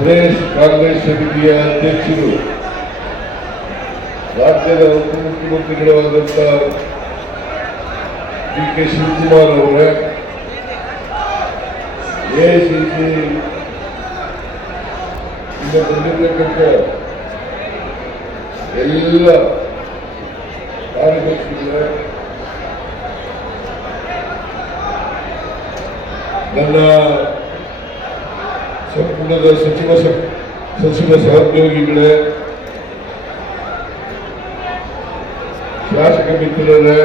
ಪ್ರದೇಶ ಕಾಂಗ್ರೆಸ್ ಸಮಿತಿಯ ಅಧ್ಯಕ್ಷರು, ರಾಜ್ಯದ ಉಪಮುಖ್ಯಮಂತ್ರಿಗಳು ಆದಂತ ಡಿ ಕೆ ಶಿವಕುಮಾರ್ ಅವರೇ ಎಐಸಿಸಿ ಇಂದ ಎಲ್ಲ ಕಾರ್ಯದರ್ಶಿಗಳೇ, ನನ್ನ ಸಂಪುಟದ ಸಚಿವ ಸಚಿವ ಸಹೋದ್ಯೋಗಿಗಳೇ, ಶಾಸಕ ಮಿತ್ರರೇ,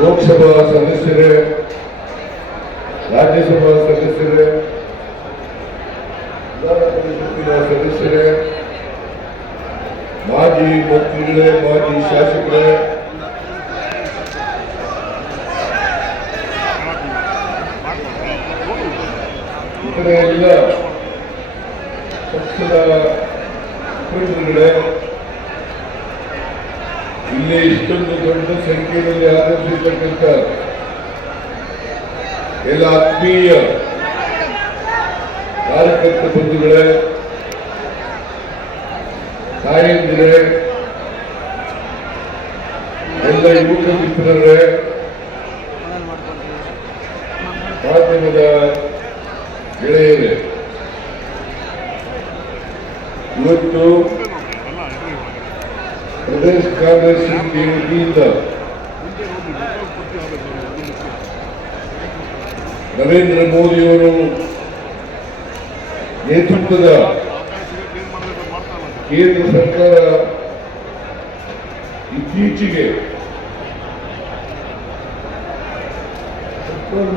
ಲೋಕಸಭಾ ಸದಸ್ಯರೇ, ರಾಜ್ಯಸಭಾ ಸದಸ್ಯರೇ ಸದಸ್ಯರೇ, ಮಾಜಿ ಮಂತ್ರಿಗಳೇ, ಮಾಜಿ ಶಾಸಕರೇ ಎಲ್ಲ ಪಕ್ಷದ ಮುಖಂಡರುಗಳೇ ಇಲ್ಲಿ ಇಷ್ಟೊಂದು ದೊಡ್ಡ ಸಂಖ್ಯೆಯಲ್ಲಿ ಆಗಮಿಸಿರ್ತಕ್ಕಂಥ ಎಲ್ಲ ಆತ್ಮೀಯ ಕಾರ್ಯಕರ್ತ ಬಂಧುಗಳೇ, ತಾಯಂದಿರೇ, ಎಲ್ಲ ಯುವಕ ಮಿತ್ರರೇ ಪ್ರದೇಶ ಕಾಂಗ್ರೆಸ್ ಸಮಿತಿ ವತಿಯಿಂದ ನರೇಂದ್ರ ಮೋದಿಯವರು ನೇತೃತ್ವದ ಕೇಂದ್ರ ಸರ್ಕಾರ ಇತ್ತೀಚೆಗೆ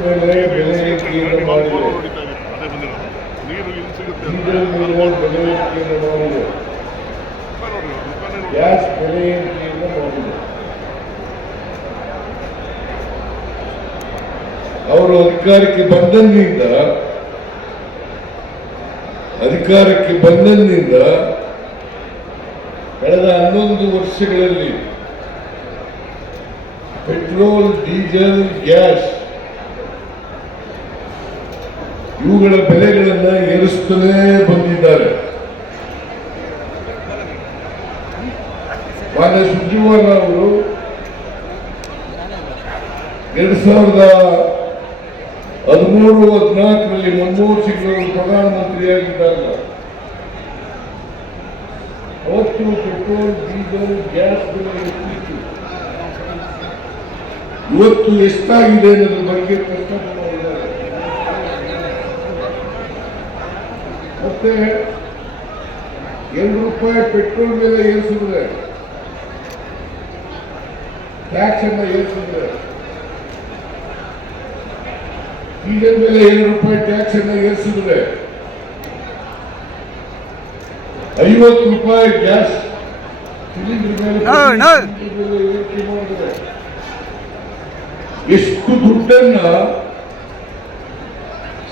ಮೇಲೆ ಬೆಲೆ ಏರಿಕೆಯನ್ನು ಮಾಡಿದೆ. ನೀರು ಇಲ್ಲಿ ಸಿಗುತ್ತೆ ಬೆಲೆ ಏರಿಕೆಯನ್ನು ಮಾಡಿದೆ. ಗ್ಯಾಸ್ ಬೆಲೆ ಅವರು ಅಧಿಕಾರಕ್ಕೆ ಬಂದಂದಿನಿಂದ ಅಧಿಕಾರಕ್ಕೆ ಬಂದಂದಿನಿಂದ ಕಳೆದ ಹನ್ನೊಂದು ವರ್ಷಗಳಲ್ಲಿ ಪೆಟ್ರೋಲ್, ಡೀಸೆಲ್, ಗ್ಯಾಸ್ ಇವುಗಳ ಬೆಲೆಗಳನ್ನು ಏರಿಸುತ್ತಲೇ ಬಂದಿದ್ದಾರೆ. ಮಾನ್ಯ ಸುಜೀವನ್ ಅವರು ಎರಡ್ ಸಾವಿರದ ಹದಿಮೂರು, ಹದಿನಾಲ್ಕರಲ್ಲಿ ಮನಮೋಹನ್ ಸಿಂಗ್ ಅವರು ಪ್ರಧಾನಮಂತ್ರಿಯಾಗಿದ್ದಾಗ, ಅವತ್ತು ಪೆಟ್ರೋಲ್, ಡೀಸೆಲ್, ಗ್ಯಾಸ್ ಬೆಲೆ ಇವತ್ತು ಎಷ್ಟಾಗಿದೆ ಅನ್ನೋದ್ರ ಬಗ್ಗೆ ಪ್ರಶ್ನೆ ಮತ್ತೆ, ಎರಡು ರೂಪಾಯಿ ಪೆಟ್ರೋಲ್ ಬೆಲೆ ಏರಿಸಿದ್ರೆ ಟ್ಯಾಕ್ಸ್ ಅನ್ನ ಏರಿಸಿದ್ರೆ ಡೀಸೆಲ್ ಮೇಲೆ ಏಳು ರೂಪಾಯಿ ಟ್ಯಾಕ್ಸ್ ಅನ್ನ ಏರಿಸಿದ್ರೆ ಐವತ್ತು ರೂಪಾಯಿ ಗ್ಯಾಸ್ ಸಿಲಿಂಡರ್ ಮೇಲೆ ಏರಿಕೆ ಮಾಡಿದ್ರೆ ಎಷ್ಟು ದುಡ್ಡನ್ನ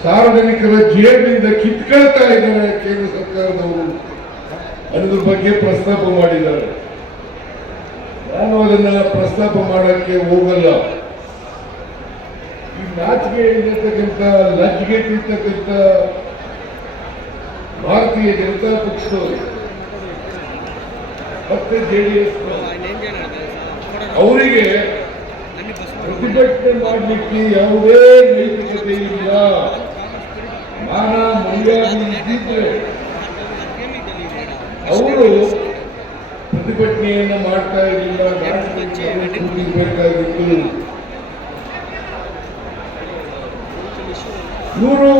ಸಾರ್ವಜನಿಕರ ಜೇಬಿನಿಂದ ಕಿತ್ಕೊಳ್ತಾ ಇದ್ದಾರೆ ಕೇಂದ್ರ ಸರ್ಕಾರದವರು ಅನ್ನೋದ್ರ ಬಗ್ಗೆ ಪ್ರಸ್ತಾಪ ಮಾಡಿದ್ದಾರೆ. ನಾನು ಅದನ್ನ ಪ್ರಸ್ತಾಪ ಮಾಡಕ್ಕೆ ಹೋಗಲ್ಲ. ಈ ನಾಚಿಕೆ ಇರತಕ್ಕಂಥ ಲಜ್ಜಿಗೆ ತಿರ್ತಕ್ಕಂಥ ಭಾರತೀಯ ಜನತಾ ಪಕ್ಷದವರು. ಮತ್ತೆ ಜೆಡಿಎಸ್ ಅವರಿಗೆ ಪ್ರತಿಭಟನೆ ಮಾಡಲಿಕ್ಕೆ ಯಾವುದೇ ನೈತಿಕತೆ ಇಲ್ಲ. ಮಾನ ಮರ್ಯಾದೆ ಇದ್ದಿದ್ರೆ ಅವರು ಪ್ರತಿಭಟನೆಯನ್ನ ಮಾಡ್ತಾ ಇರಲಿಲ್ಲ ಬೇಕಾಗಿತ್ತು. ಇವರು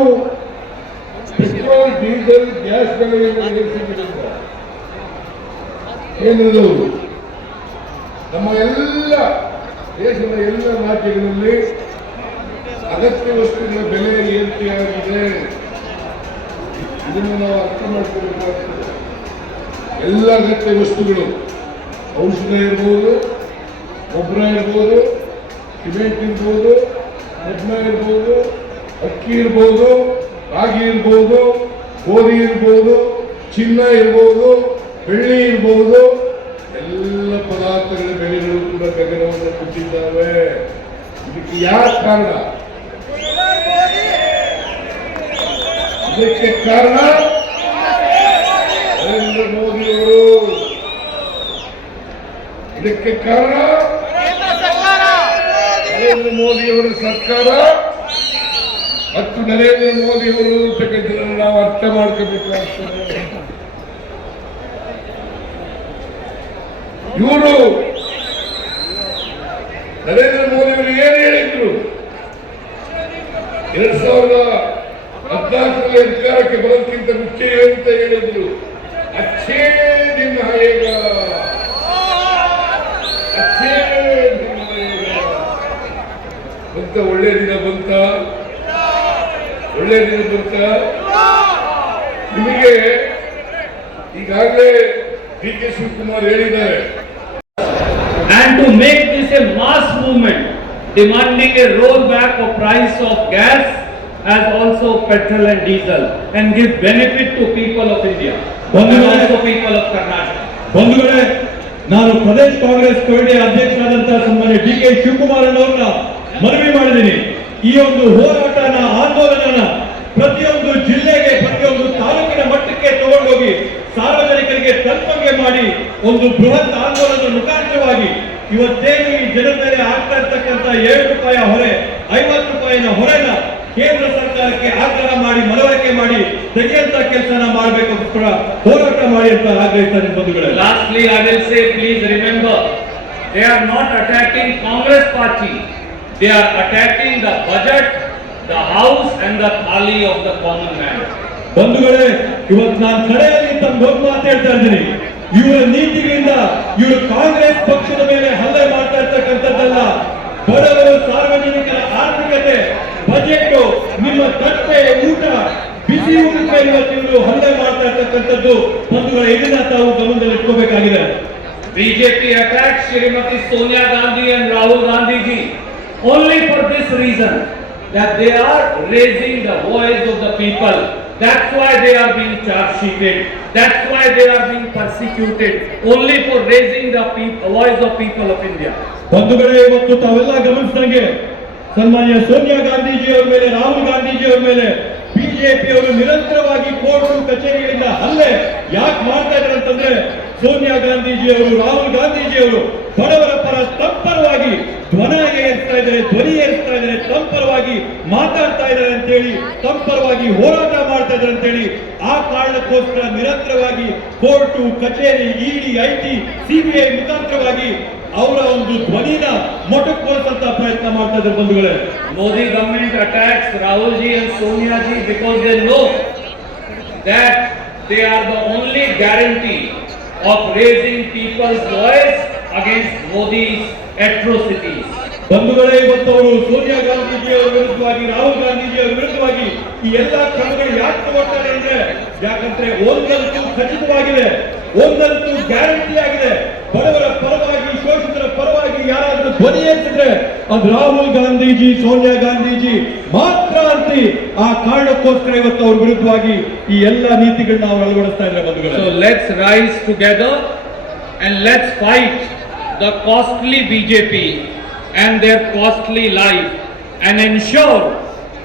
ಪೆಟ್ರೋಲ್, ಡೀಸೆಲ್, ಗ್ಯಾಸ್ ಬೆಲೆಯನ್ನು ನಮ್ಮ ಎಲ್ಲ ದೇಶದ ಎಲ್ಲ ರಾಜ್ಯಗಳಲ್ಲಿ ಅಗತ್ಯ ವಸ್ತುಗಳ ಬೆಲೆ ಏರಿಕೆಯಾಗಿದೆ ಇದನ್ನು ನಾವು ಅರ್ಥ ಮಾಡ್ಕೋಬೇಕಾಗ್ತದೆ ಎಲ್ಲ ರೀತಿಯ ವಸ್ತುಗಳು. ಔಷಧ ಇರ್ಬೋದು, ಗೊಬ್ಬರ ಇರ್ಬೋದು, ಸಿಮೆಂಟ್ ಇರ್ಬೋದು ಮದ್ಮ ಇರ್ಬೋದು, ಅಕ್ಕಿ ಇರ್ಬೋದು, ರಾಗಿ ಇರ್ಬೋದು, ಗೋಧಿ ಇರ್ಬೋದು, ಚಿನ್ನ ಇರ್ಬೋದು, ಬೆಳ್ಳಿ ಇರ್ಬೋದು. ಎಲ್ಲ ಪದಾರ್ಥಗಳ ಬೆಲೆಗಳು ಕೂಡ ಗಗನವನ್ನು ಕೊಟ್ಟಿದ್ದಾವೆ. ಇದಕ್ಕೆ ಯಾಕೆ ಕಾರಣ? ಇದಕ್ಕೆ ಕಾರಣ ಇದಕ್ಕೆ ಕಾರಣ ನರೇಂದ್ರ ಮೋದಿಯವರ ಸರ್ಕಾರ. ಮತ್ತು ನರೇಂದ್ರ ಮೋದಿಯವರು ಅಂತಕ್ಕಂಥದ್ದನ್ನು ನಾವು ಅರ್ಥ ಮಾಡ್ಕೋಬೇಕು ಇವರು ನರೇಂದ್ರ ಮೋದಿಯವರು ಏನು ಹೇಳಿದ್ರು? ಎರಡ್ ಸಾವಿರದ ಹದಿನಾಲ್ಕರಲ್ಲಿ ಅಧಿಕಾರಕ್ಕೆ ಬರೋದಕ್ಕಿಂತ ಮುಂಚೆ ಅಂತ ಹೇಳಿದ್ರು. ಅಚ್ಚೇ ದಿನ ಆಯೋಗ ಅಚ್ಚೇ ದಿನ ಆಯೋಗ ಅಂತ ಒಳ್ಳೆ ದಿನ ಬಂತ? ಒಳ್ಳೆ ದಿನ ಬಂತ? ನಿಮಗೆ ಈಗಾಗಲೇ ಡಿ ಕೆ ಶಿವಕುಮಾರ್ ಹೇಳಿದ್ದಾರೆ. And to make this a mass movement demanding a roll back of price of gas as also petrol and diesel and give benefit to people of India ಬಂಧುಗಳೇ ಪೀಪಲ್ ಆಫ್ ಕರ್ನಾಟಕ ಬಂಧುಗಳೇ ನಾನು ಪ್ರದೇಶ Congress committee ಅಧ್ಯಕ್ಷರಾದಂತಹ ಸಂಬಂಧ D K Shivakumar ಅವರನ್ನ ಮನವಿ ಮಾಡಿದ್ದೀನಿ ಈ ಒಂದು ಹೋರಾಟನ, ಆಂದೋಲನನ ಪ್ರತಿಯೊಂದು ಜಿಲ್ಲೆಗೆ, ಪ್ರತಿಯೊಂದು ತಾಲೂಕಿನ ಮಟ್ಟಕ್ಕೆ ತಗೊಂಡೋಗಿ ಸಾರ್ವಜನಿಕರಿಗೆ ತಲುಪಂಗೆ ಮಾಡಿ ಒಂದು ಬೃಹತ್ ಆಂದೋಲನ ಮುಖಾಂತರವಾಗಿ ಇವತ್ತೇನು ಈ ಮೇಲೆ ಆಗ್ತಾ ಇರ್ತಕ್ಕಂಥ ಏಳು ರೂಪಾಯಿ ಹೊರೆ, ಐವತ್ತು ರೂಪಾಯಿನ ಹೊರೆನ ಕೇಂದ್ರ ಸರ್ಕಾರಕ್ಕೆ ಆಗ್ರಹ ಮಾಡಿ, ಮನವರಿಕೆ ಮಾಡಿ, ತೆಗೆಯಂತ ಕೆಲಸನ ಮಾಡಬೇಕು ಕೂಡ ಹೋರಾಟ ಮಾಡಿ ಅಂತ ಆಗ್ರಹಿಸ್ತಾರೆ ಬಂಧುಗಳೇ lastly I will say please remember they are not attacking Congress party. They are attacking the budget, the house and the thali of the common man. ಬಂಧುಗಳೇ ಇವತ್ತು ನಾನು ಕಡೆಯಲ್ಲಿ ತಮ್ಮ ಒಂದು ಮಾತಾಡ್ತಾ ಇದ್ದೀನಿ. ಇವರ ನೀತಿಗಳಿಂದ ಇವರು ಕಾಂಗ್ರೆಸ್ ಪಕ್ಷದ ಮೇಲೆ ಹಲ್ಲೆ ಮಾಡ್ತಾ ಇರ್ತಕ್ಕಂಥದ್ದಲ್ಲ ಬಡವರು ಸಾರ್ವಜನಿಕರ ಆರ್ಥಿಕತೆ ಬಜೆಟ್ ನಿಮ್ಮ ತಟ್ಟೆ ಊಟ ಬಿಸಿ ಊಟಕ್ಕೆ ಇವತ್ತು ಇವರು ಹಲ್ಲೆ ಮಾಡ್ತಾ ಇರ್ತಕ್ಕಂಥದ್ದು ಬಂಧುಗಳ ಇದನ್ನ ತಾವು ಗಮನದಲ್ಲಿ ಇಟ್ಕೋಬೇಕಾಗಿದೆ BJP attack Shrimati Sonia Gandhi and Rahul Gandhiji ji only for this reason that they are raising the voice of the people. That's why they are being charged. sheeted. That's why they are being persecuted only for raising the people, voice of people of India. ಬಂಧುಗಳೇ ಇವತ್ತು ತಾವೆಲ್ಲ ಗಮನಿಸಿದಂಗೆ ಸನ್ಮಾನ್ಯ ಸೋನಿಯಾ ಗಾಂಧೀಜಿ ಅವರ ಮೇಲೆ ರಾಹುಲ್ ಗಾಂಧೀಜಿ ಅವರ ಮೇಲೆ ಬಿಜೆಪಿಯವರು ನಿರಂತರವಾಗಿ ಕೋರ್ಟು ಕಚೇರಿಗಳಿಂದ ಹಲ್ಲೆ ಯಾಕೆ ಮಾಡ್ತಾ ಇದ್ದಾರೆ ಅಂತಂದ್ರೆ ಸೋನಿಯಾ ಗಾಂಧೀಜಿ ಅವರು ರಾಹುಲ್ ಗಾಂಧೀಜಿ ಅವರು ಬಡವರ ಪರ ಇದ್ದಾರೆ, ಧ್ವನಿ ಏರಿಸ್ತಾ ಇದ್ದಾರೆ ತಂಪರವಾಗಿ ಮಾತಾಡ್ತಾ ಇದ್ದಾರೆ ಅಂತ ಹೇಳಿ ತಂಪರವಾಗಿ ಹೋರಾಟ ಮಾಡ್ತಾ ಇದ್ದಾರೆ ಅಂತ ಹೇಳಿ ಆ ಕಾರಣಕ್ಕೋಸ್ಕರ ನಿರಂತರವಾಗಿ ಕೋರ್ಟು, ಕಚೇರಿ, ಇಡಿ, ಐಟಿ, ಸಿಬಿಐ ಮುಖಾಂತರವಾಗಿ ಅವರ ಒಂದು ಧ್ವನಿನ ಮೊಟಕ್ಕೊಳಿಸಂತ ಪ್ರಯತ್ನ ಮಾಡ್ತಾ ಇದ್ದಾರೆ ಬಂಧುಗಳೇ. Modi government attacks Rahul ji and Sonia ji because they know that they are the only guarantee of raising people's voice against Modi atrocities ಬಂಧುಗಳೇ ಇವತ್ತು ಅವರು ಸೋನಿಯಾ ಗಾಂಧೀಜಿಯವರ ವಿರುದ್ಧವಾಗಿ, ರಾಹುಲ್ ಗಾಂಧೀಜಿಯವರ ವಿರುದ್ಧವಾಗಿ ಈ ಎಲ್ಲಾ ಕ್ರಮಗಳು ಯಾಕೆ ತಗೊಳ್ತಾರೆ ಅಂದ್ರೆ, ಯಾಕಂದ್ರೆ ಒಂದಂತೂ ಖಚಿತವಾಗಿದೆ, ಒಂದಂತೂ ಗ್ಯಾರಂಟಿ ಆಗಿದೆ. ಬಡವರ ಪರವಾಗಿ, ಶೋಷಿತರ ಪರವಾಗಿ ಯಾರಾದರೂ ಧ್ವನಿ ಎತ್ತಿದ್ರೆ ಅದು ರಾಹುಲ್ ಗಾಂಧೀಜಿ, ಸೋನಿಯಾ ಗಾಂಧೀಜಿ ಮಾತ್ರ ಅಂತ. ಆ ಕಾರಣಕ್ಕೋಸ್ಕರ ಇವತ್ತು ಅವ್ರ ವಿರುದ್ಧವಾಗಿ ಈ ಎಲ್ಲಾ ನೀತಿಗಳನ್ನ ಅವ್ರು ಅಳವಡಿಸ್ತಾ ಇದ್ದಾರೆ ಬಂಧುಗಳು. Let's rise together and let's fight the costly BJP and their costly life and ensure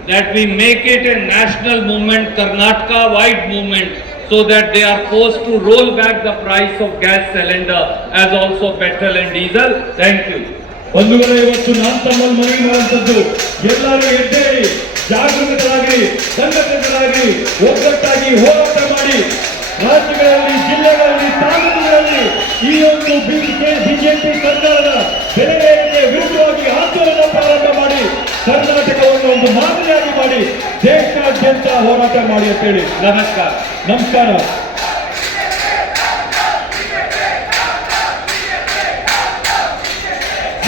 that we make it a national movement, Karnataka wide movement, so that they are forced to roll back the price of gas cylinder as also petrol and diesel. Thank you. ಬಂಧುಗಳೇ ಇವತ್ತು ನಾನು ತಮ್ಮಲ್ಲಿ ಮನವಿ ಮಾಡುವಂಥದ್ದು ಎಲ್ಲರೂ ಎದ್ದೇಳಿ ಜಾಗೃತರಾಗಿ ಒಗ್ಗಟ್ಟಾಗಿ ಹೋರಾಟ ಮಾಡಿ ರಾಜ್ಯಗಳಲ್ಲಿ ಜಿಲ್ಲೆಗಳಲ್ಲಿ ತಾಲೂಕುಗಳಲ್ಲಿ ಈ ಒಂದು ಬಿಜೆಪಿ ಒಂದು ಮಾದರಿಯಾಗಿ ಮಾಡಿ ದೇಶಾದ್ಯಂತ ಹೋರಾಟ ಮಾಡಿ ಅಂತೇಳಿ ಹೇಳಿ. ನಮಸ್ಕಾರ.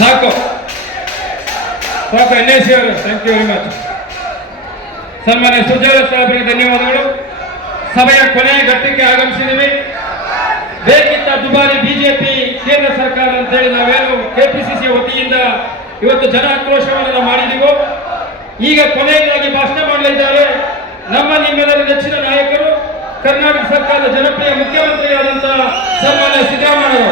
ಸಾಕು. ಸಾಕು, ಎನ್ ಎಸ್ ಅವರು. ಥ್ಯಾಂಕ್ ಯು ವೆರಿ ಮಚ್ ಸನ್ಮಾನ್ಯ ಸುಜಾತ ಸಾಹೇಬರಿಗೆ ಧನ್ಯವಾದಗಳು. ಸಭೆಯ ಕೊನೆಯ ಘಟ್ಟಕ್ಕೆ ಆಗಮಿಸಿದ್ದೀವಿ ಬೇಕಿದ್ದ ದುಬಾರಿ ಬಿಜೆಪಿ, ಕೇಂದ್ರ ಸರ್ಕಾರ ಅಂತೇಳಿ ನಾವೇನು ಕೆಪಿಸಿಸಿ ವತಿಯಿಂದ ಇವತ್ತು ಜನ ಆಕ್ರೋಶವನ್ನು ನಾವು ಮಾಡಿದ್ದೀವೋ ಈಗ ಕೊನೆಯದಾಗಿ ಭಾಷಣ ಮಾಡಲಿದ್ದಾರೆ ನಮ್ಮ ನಿಮ್ಮೆಲ್ಲರ ನೆಚ್ಚಿನ ನಾಯಕರು ಕರ್ನಾಟಕ ಸರ್ಕಾರದ ಜನಪ್ರಿಯ ಮುಖ್ಯಮಂತ್ರಿಯಾದಂತಹ ಸನ್ಮಾನ್ಯ ಸಿದ್ದರಾಮಯ್ಯ